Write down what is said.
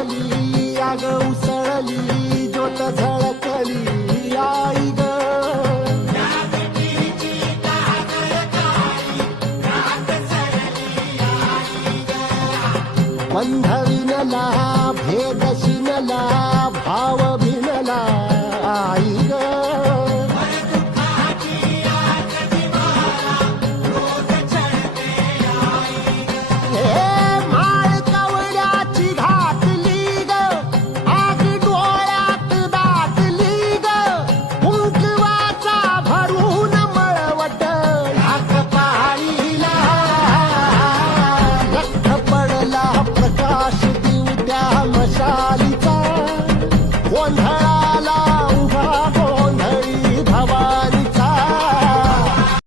उसळली आग उसळली ज्योत झळकली आई ग बंध विनला भेद शिनला भाव भिनला आई